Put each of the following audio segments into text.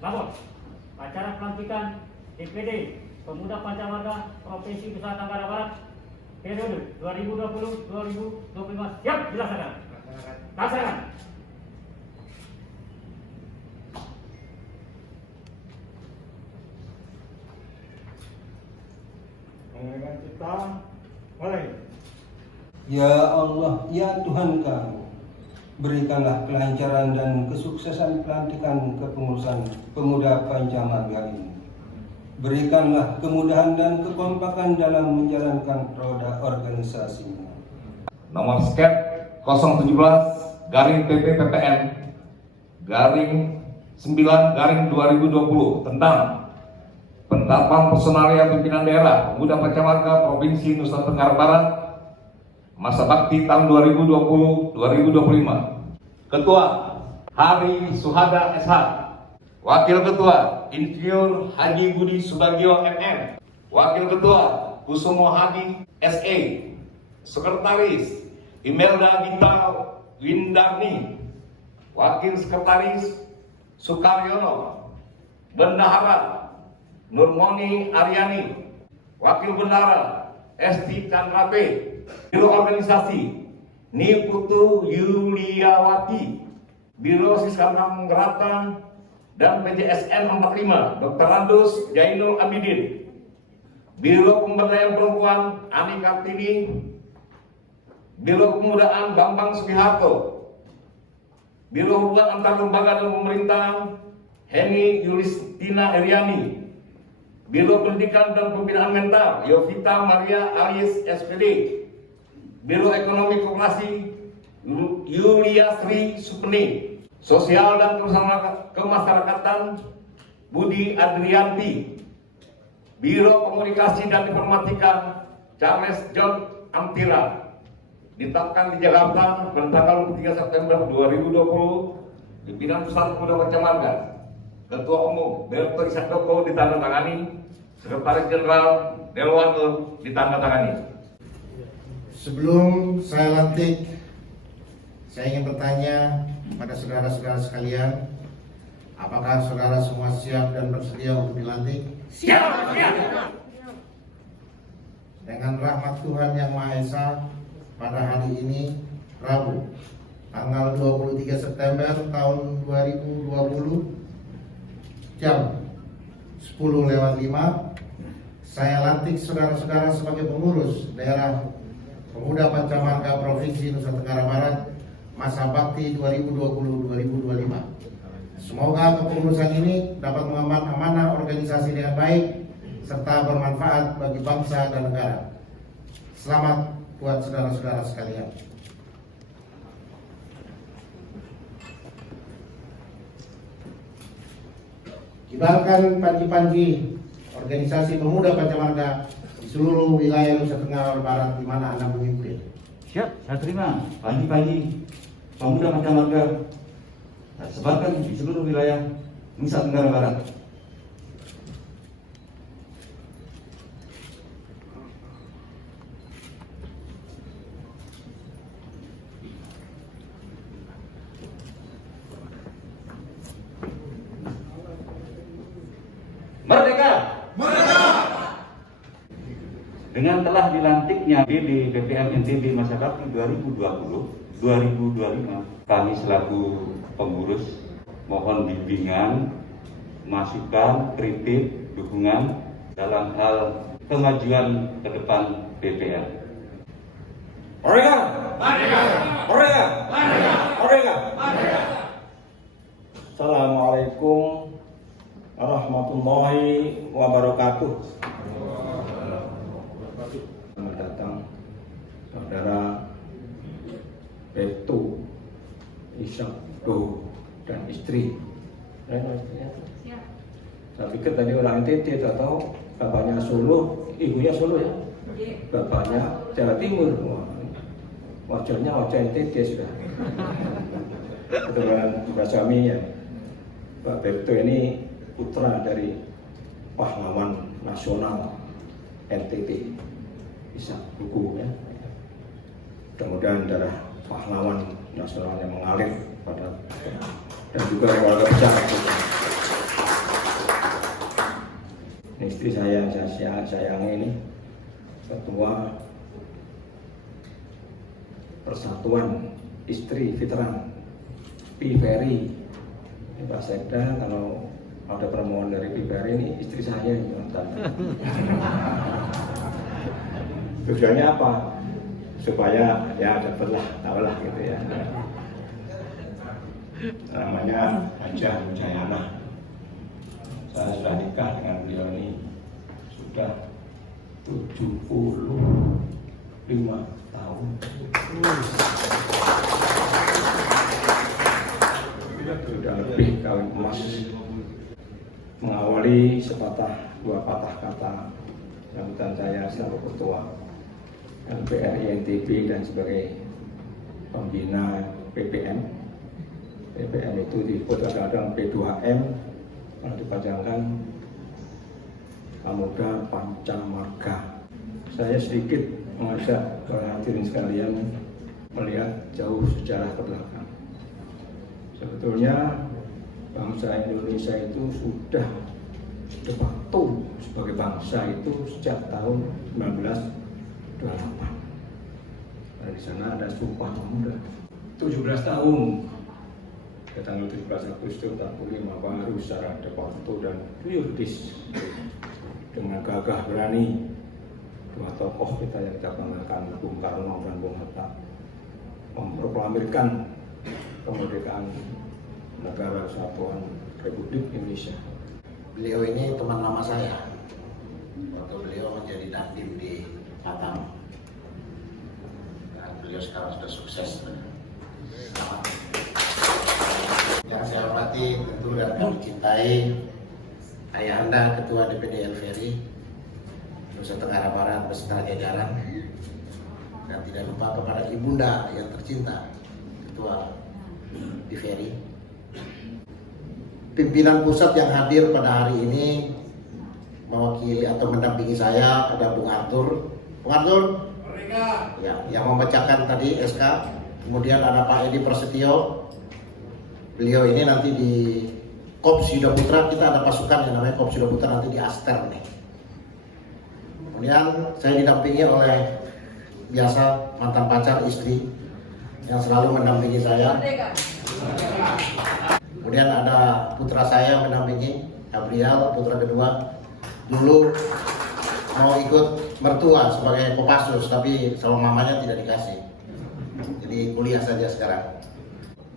Lapor. Acara pelantikan DPD Pemuda Pancamarga Provinsi Nusa Tenggara Barat periode 2020-2025 siap dilaksanakan. Laksanakan. Dengan kita mulai. Ya Allah, ya Tuhan kami, berikanlah kelancaran dan kesuksesan pelantikan kepengurusan Pemuda Pancamarga ini. Berikanlah kemudahan dan kekompakan dalam menjalankan roda organisasinya. Nomor skep 017 garing PPPPN garing 9/2020 tentang penetapan personalia pimpinan daerah Pemuda Pancamarga Provinsi Nusa Tenggara Barat masa bakti tahun 2020-2025. Ketua Hari Suhada SH, Wakil Ketua Insinyur Haji Budi Subagio MM, Wakil Ketua Kusumo Hadi SE, Sekretaris Imelda Gita Windarni, Wakil Sekretaris Sukaryono, Bendahara Nurmoni Aryani, Wakil Bendahara Esti Candrape, Biro Organisasi Niputu Yuliawati, Biro Siskam Geratan dan PJSN 45 Dr. Randus Jainul Abidin, Biro Pemberdayaan Perempuan Ani Kartini, Biro Kemudaan Bambang Sugiharto, Biro Hubungan Antar Lembaga dan Pemerintahan Heni Yulistina Heriani, Biro Pendidikan dan Pembinaan Mental Yovita Maria Alias SPD, Biro Ekonomi Koperasi Yulia Sri Supeni, Sosial dan Kemasyarakatan Budi Adrianti, Biro Komunikasi dan Informatika Charles John Amtira. Ditetapkan di Jakarta pada tanggal 3 September 2020, pimpinan Pusat Pemuda Pancamarga, Ketua Umum Dr. Isandoko ditandatangani, Sekretaris Jenderal Delwanul ditandatangani. Sebelum saya lantik, saya ingin bertanya pada saudara-saudara sekalian, apakah saudara semua siap dan bersedia untuk dilantik? Siap, siap. Dengan rahmat Tuhan Yang Maha Esa, pada hari ini, Rabu, tanggal 23 September tahun 2020, jam 10:05, saya lantik saudara-saudara sebagai pengurus daerah Pemuda Pancamarga Provinsi Nusa Tenggara Barat masa bakti 2020-2025. Semoga kepengurusan ini dapat mengemban amanah organisasi dengan baik serta bermanfaat bagi bangsa dan negara. Selamat buat saudara-saudara sekalian. Kibarkan panji-panji organisasi Pemuda Pancamarga di seluruh wilayah Nusa Tenggara Barat di mana Anda memimpin. Siap, saya terima panji-panji Pemuda Pancamarga sebarkan di seluruh wilayah Nusa Tenggara Barat. Merdeka! Merdeka! Dengan telah dilantiknya BD BPM NTB masa bakti 2020-2025, kami selaku pengurus mohon bimbingan, masukan, kritik, dukungan dalam hal kemajuan ke depan BPM. Merdeka! Merdeka! Merdeka! Merdeka! Merdeka! Assalamualaikum warahmatullahi wabarakatuh. Selamat datang saudara Beto, Isabdo dan istri. Saya pikir tadi orang NTT atau bapaknya Solo, ibunya Solo ya. Bapaknya Jawa Timur. Wajahnya wajah NTT sudah. Kebetulan juga suaminya Pak Beto ini putra dari pahlawan nasional NTT, bisa buku ya. Mudah-mudahan darah pahlawan nasional yang mengalir pada dan juga keluarga besar. istri saya yang saya sayangi ini, Ketua Persatuan Istri Veteran PVRI, Pak Sekda. Kalau ada permohonan dari PVRI ini istri saya ini mantan. Tujuannya apa? Supaya ya dapatlah, tahulah gitu ya. Namanya Haja Mujayana. Saya sudah nikah dengan beliau ini sudah 75 tahun. Sudah lebih kawin emas. Mengawali sepatah dua patah kata sambutan saya selaku ketua LPRI NTB dan sebagai pembina PPN. PPN itu disebut kadang-kadang P2M, yang dipanjangkan Pemuda Pancamarga. Saya sedikit mengajak para hadirin sekalian melihat jauh sejarah ke belakang. Sebetulnya bangsa Indonesia itu sudah de facto sebagai bangsa itu sejak tahun 1928. Di sana ada Sumpah Pemuda. 17 tahun. Pada tanggal 17 Agustus 45 baru secara de facto dan yuridis dengan gagah berani dua tokoh kita yang kita banggakan, Bung Karno dan Bung Hatta, memproklamirkan kemerdekaan negara kesatuan Republik Indonesia. Beliau ini teman lama saya waktu beliau menjadi dandim di Batam. Dan beliau sekarang sudah sukses. Yang saya hormati tentu dan kami cintai Ayahanda Ketua DPD LVRI Nusa Tenggara Barat beserta jajaran, dan tidak lupa kepada Ibunda yang tercinta Ketua DPRI, pimpinan pusat yang hadir pada hari ini mewakili atau mendampingi saya ada Bung Arthur. Bung Arthur ya, yang membacakan tadi SK. Kemudian ada Pak Edi Prasetyo. Beliau ini nanti di Korps Yuda Putra, kita ada pasukan yang namanya Korps Yuda Putra nanti di Aster nih. Kemudian saya didampingi oleh biasa mantan pacar istri yang selalu mendampingi saya. Kemudian ada putra saya mendampingi, Gabriel, putra kedua. Dulu mau ikut mertua sebagai Kopassus, tapi sama mamanya tidak dikasih. Jadi kuliah saja sekarang.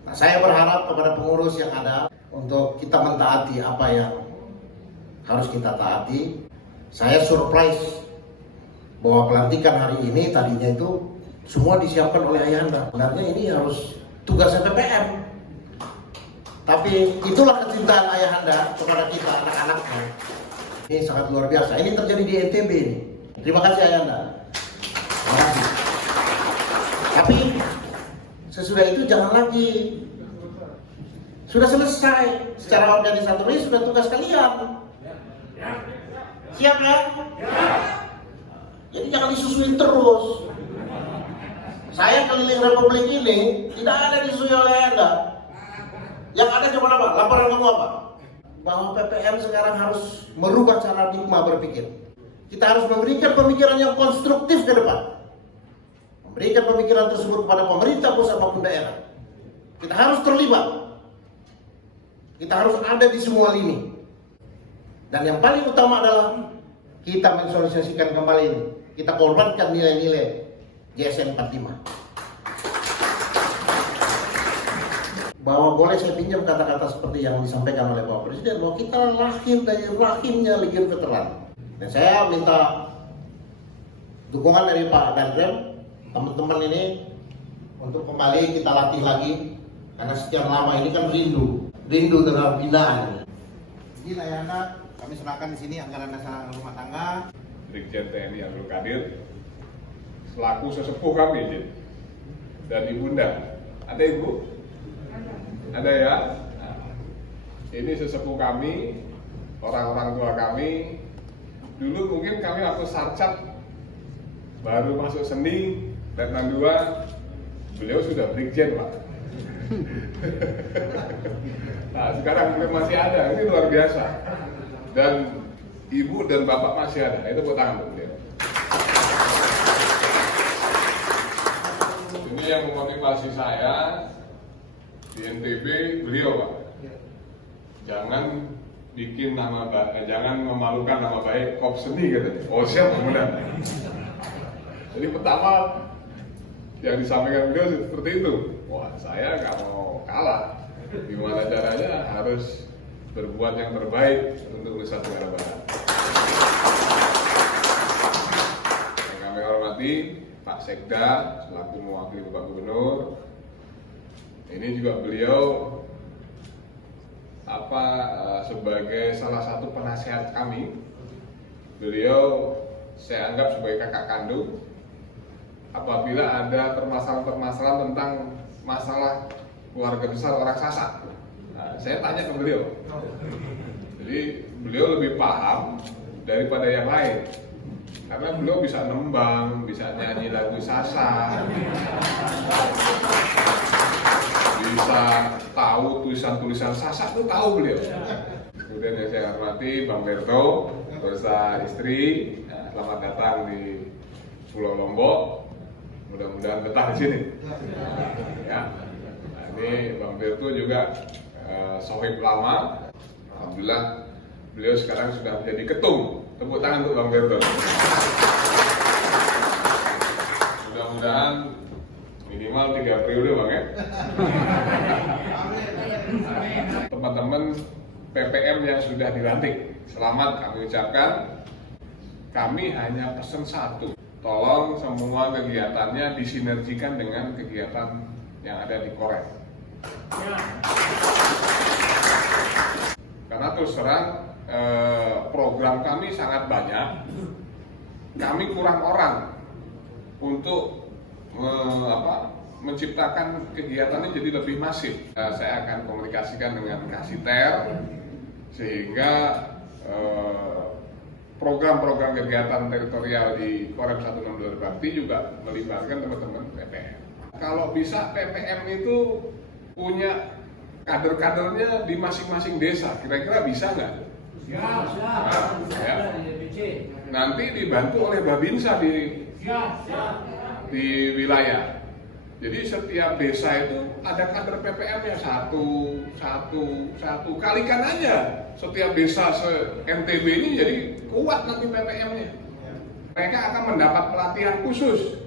Nah, saya berharap kepada pengurus yang ada untuk kita mentaati apa yang harus kita taati. Saya surprise bahwa pelantikan hari ini tadinya itu semua disiapkan oleh Ayahanda. Sebenarnya ini harus tugas PPM. Tapi itulah kecintaan Ayahanda kepada kita anak-anaknya. Ini sangat luar biasa. Ini terjadi di NTB. Terima kasih Ayahanda. Terima kasih. Tapi sesudah itu jangan lagi. Sudah selesai secara organisatoris, sudah tugas kalian. Siap ya? Jadi jangan disusuin terus. Saya keliling Republik ini tidak ada disusui oleh Anda. Yang ada cuma apa? Laporan kamu apa? Bahwa PPM sekarang harus merubah cara paradigma berpikir. Kita harus memberikan pemikiran yang konstruktif ke depan. Memberikan pemikiran tersebut kepada pemerintah pusat maupun daerah. Kita harus terlibat. Kita harus ada di semua lini. Dan yang paling utama adalah kita mensosialisasikan kembali, kita korbankan nilai-nilai JSN 45. Bahwa boleh saya pinjam kata-kata seperti yang disampaikan oleh Bapak Presiden, bahwa kita lahir dari rahimnya Legiun Veteran. Dan saya minta dukungan dari Pak Danrem, teman-teman ini, untuk kembali kita latih lagi. Karena sekian lama ini kan rindu terhadap binaan. Jadi Ayahanda, kami serahkan di sini anggaran dasar rumah tangga. Brigjen TNI Abdul Qadir selaku sesepuh kami, Jin, dan Ibunda. Ada Ibu? Ada ya? Nah, ini sesepuh kami, orang-orang tua kami. Dulu mungkin kami waktu sarcat baru masuk seni dan 2, beliau sudah Brigjen, Pak. Nah, sekarang beliau masih ada, ini luar biasa. Dan ibu dan bapak masih ada. Itu tepuk tangan untuk beliau. Ini yang memotivasi saya di NTB, beliau Pak. Jangan bikin jangan memalukan nama baik Kop Seni katanya. Oh siap, kemudian. Jadi pertama yang disampaikan beliau seperti itu. Wah, saya nggak mau kalah. Gimana caranya harus berbuat yang terbaik untuk Nusa Tenggara Barat. Yang kami hormati Pak Sekda selaku mewakili Bapak Gubernur. Ini juga beliau sebagai salah satu penasihat kami. Beliau saya anggap sebagai kakak kandung. Apabila ada permasalahan-permasalahan tentang masalah keluarga besar orang Sasak, nah, saya tanya ke beliau. Jadi beliau lebih paham daripada yang lain, karena beliau bisa nembang, bisa nyanyi lagu Sasak, bisa tahu tulisan-tulisan Sasak itu tahu beliau. Kemudian yang saya hormati Bang Berto beserta istri, selamat datang di Pulau Lombok. Mudah-mudahan betah di sini. Ya. Nah, ini Bang Berto juga sohib lama. Alhamdulillah beliau sekarang sudah menjadi ketum. Tepuk tangan untuk Bang Berto. Mudah-mudahan minimal 3 periode Bang ya. Teman-teman PPM yang sudah dilantik, selamat kami ucapkan. Kami hanya pesan satu. Tolong semua kegiatannya disinergikan dengan kegiatan yang ada di Korem. Karena terus terang program kami sangat banyak, kami kurang orang untuk menciptakan kegiatannya jadi lebih masif. Saya akan komunikasikan dengan Kasiter sehingga program-program kegiatan teritorial di Korem 162 Bakti juga melibatkan teman-teman PPM. Kalau bisa PPM itu punya kader-kadernya di masing-masing desa, kira-kira bisa nggak? Ya. Nanti dibantu oleh Babinsa di wilayah. Jadi setiap desa itu ada kader PPM-nya satu. Kalikan aja setiap desa se-NTB ini jadi kuat nanti PPM-nya. Mereka akan mendapat pelatihan khusus.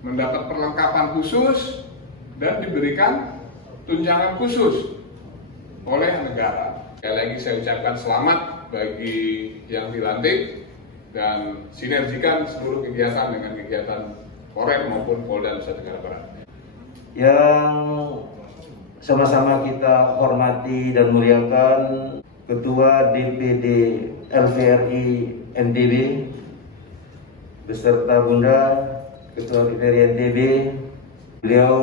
Mendapat perlengkapan khusus, dan diberikan tunjangan khusus oleh negara. Sekali lagi saya ucapkan selamat bagi yang dilantik, dan sinergikan seluruh kegiatan dengan kegiatan Korem maupun Polda Nusa Tenggara Barat. Yang sama-sama kita hormati dan muliakan Ketua DPD LVRI NTB beserta Bunda Ketua DPRD NTB. Beliau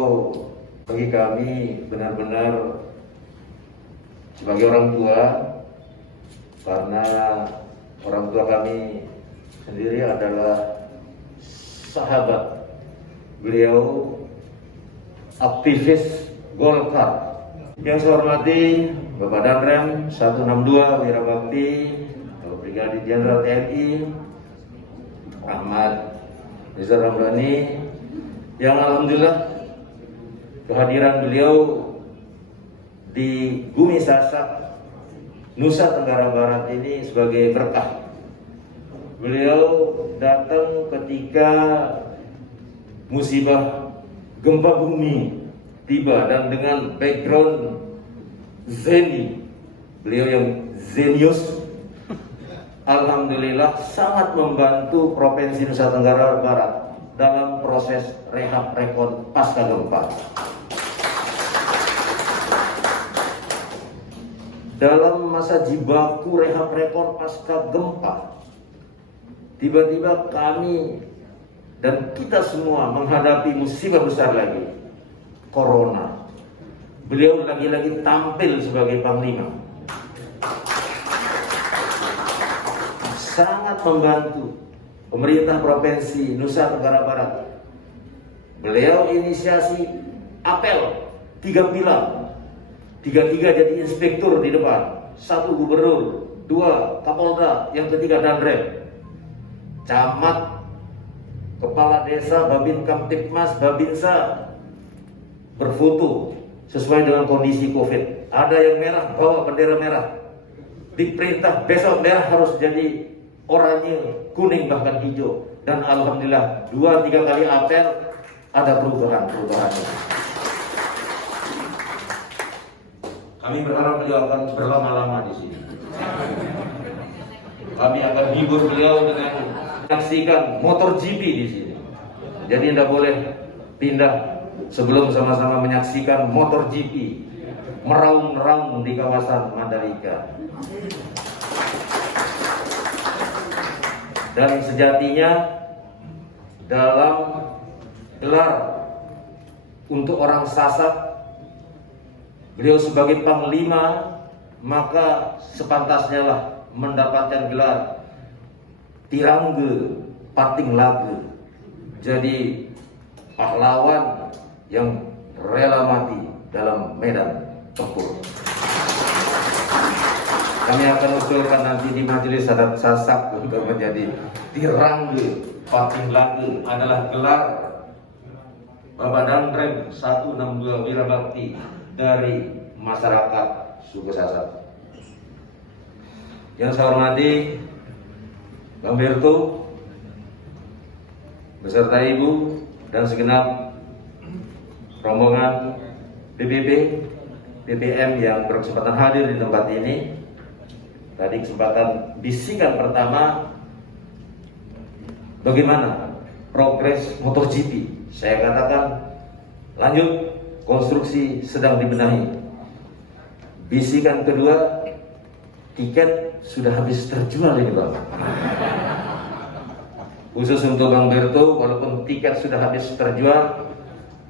bagi kami benar-benar sebagai orang tua, karena orang tua kami sendiri adalah sahabat. Beliau aktivis Golkar. Yang saya hormati Bapak Danrem 162 Wirabakti, Bapak Brigadir Jenderal TNI Ahmad Rizal Ramdhani, yang alhamdulillah kehadiran beliau di Bumi Sasak Nusa Tenggara Barat ini sebagai berkah. Beliau datang ketika musibah gempa bumi tiba, dan dengan background zeni, beliau yang zenius, alhamdulillah sangat membantu Provinsi Nusa Tenggara Barat dalam proses rehab rekon pasca gempa. Dalam masa jibaku rehab rekon pasca gempa, tiba-tiba kami dan kita semua menghadapi musibah besar lagi, Corona. Beliau lagi-lagi tampil sebagai panglima, sangat membantu pemerintah Provinsi Nusa Tenggara Barat. Beliau inisiasi apel 3 pilar, 3 jadi inspektur di depan. 1 gubernur, 2 kapolda, yang ketiga danrem, camat, kepala desa, babin kamtipmas, babinsa berfoto sesuai dengan kondisi COVID. Ada yang merah, bawa bendera merah. Diperintah besok merah harus jadi oranye, kuning, bahkan hijau. Dan alhamdulillah 2-3 kali apel ada perubahan. Kami berharap beliau akan berlama-lama di sini. Kami akan hibur beliau dengan menyaksikan motor GP di sini. Jadi tidak boleh pindah sebelum sama-sama menyaksikan motor GP meraung-raung di kawasan Mandalika. Dan sejatinya dalam gelar untuk orang Sasak, beliau sebagai panglima maka sepantasnya lah mendapatkan gelar Tirangge Pating Lage. Jadi pahlawan yang rela mati dalam medan tempur. Kami akan usulkan nanti di majelis adat Sasak untuk menjadi Tirangge Pating Lage adalah gelar Bapak Danrem 162 Wirabakti dari masyarakat suku Sasak. Yang saya hormati Bang Berto beserta Ibu dan segenap rombongan BPP, BPM yang berkesempatan hadir di tempat ini. Tadi kesempatan bisikan pertama, bagaimana progres MotoGP. Saya katakan lanjut, konstruksi sedang dibenahi. Bisikan kedua, tiket sudah habis terjual ini Bang. Khusus untuk Bang Berto, walaupun tiket sudah habis terjual,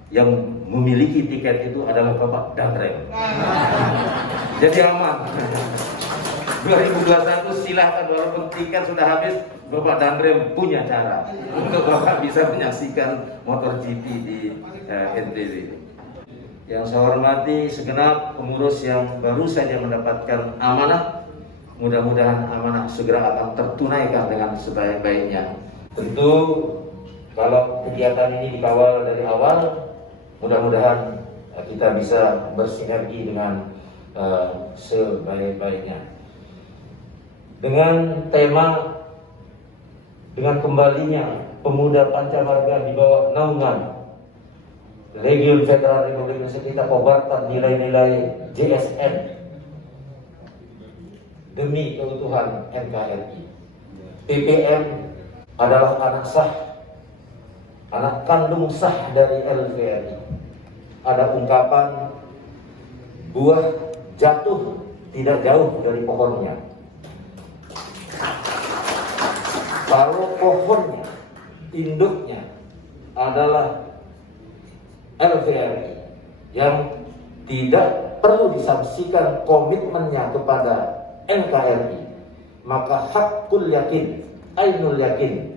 yang memiliki tiket itu adalah Bapak Danrem. Jadi aman. 2021 silahkan, walaupun tiket sudah habis, Bapak Danrem punya cara untuk Bapak bisa menyaksikan MotoGP di NTB. Yang saya hormati segenap pengurus yang baru saja mendapatkan amanah, mudah-mudahan amanah segera akan tertunaikan dengan sebaik-baiknya. Tentu kalau kegiatan ini dikawal dari awal, mudah-mudahan kita bisa bersinergi dengan sebaik-baiknya. Dengan tema, dengan kembalinya pemuda Pancamarga di bawah naungan Legiun Federal Republik Indonesia, kita kobarkan nilai-nilai JSN demi keutuhan NKRI. PPM adalah anak sah, anak kandung sah dari LVRI. Ada ungkapan, buah jatuh tidak jauh dari pohonnya. Kalau pohonnya, induknya adalah LVRI yang tidak perlu disangsikan komitmennya kepada NKRI, maka hakul yakin, ainul yakin,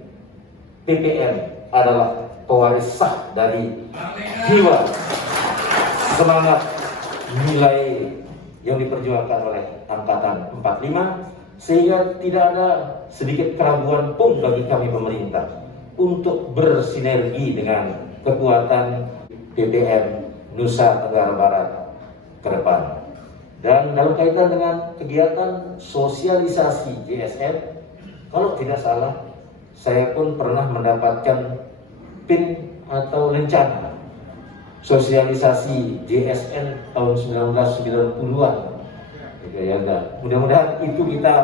PPM adalah pewaris sah dari jiwa, semangat, nilai yang diperjuangkan oleh Angkatan 45, sehingga tidak ada sedikit keraguan pun bagi kami pemerintah untuk bersinergi dengan kekuatan PPM Nusa Tenggara Barat ke depan. Dan dalam kaitan dengan kegiatan sosialisasi JSN, kalau tidak salah, saya pun pernah mendapatkan PIN atau rencana sosialisasi JSN tahun 1990-an. Ya, mudah-mudahan itu kita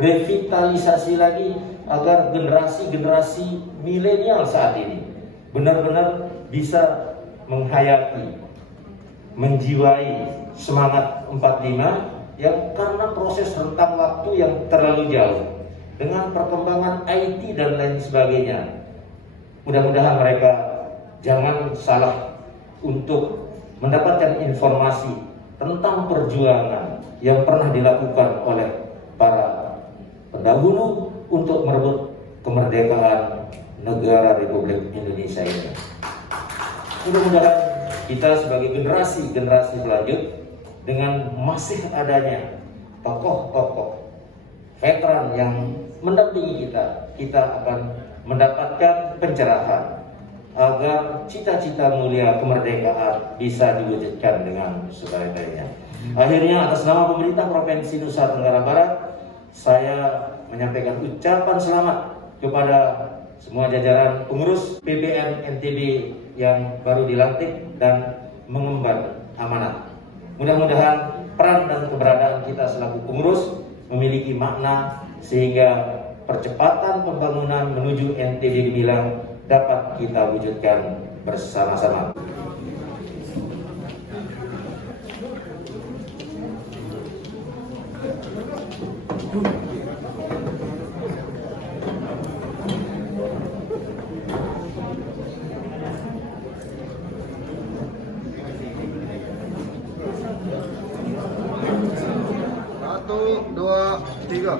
revitalisasi lagi agar generasi-generasi milenial saat ini benar-benar bisa menghayati, menjiwai semangat 45 yang karena proses rentang waktu yang terlalu jauh dengan perkembangan IT dan lain sebagainya. Mudah-mudahan mereka jangan salah untuk mendapatkan informasi tentang perjuangan yang pernah dilakukan oleh para pendahulu untuk merebut kemerdekaan negara Republik Indonesia ini. Mudah-mudahan kita sebagai generasi-generasi selanjut dengan masih adanya tokoh-tokoh veteran yang mendampingi kita akan mendapatkan pencerahan agar cita-cita mulia kemerdekaan bisa diwujudkan dengan sebaik-baiknya. Akhirnya atas nama pemerintah Provinsi Nusa Tenggara Barat, saya menyampaikan ucapan selamat kepada semua jajaran pengurus PPN NTB yang baru dilantik dan mengemban amanat. Mudah-mudahan peran dan keberadaan kita selaku pengurus memiliki makna sehingga percepatan pembangunan menuju NTB Gemilang dapat kita wujudkan bersama-sama. Satu, dua, tiga.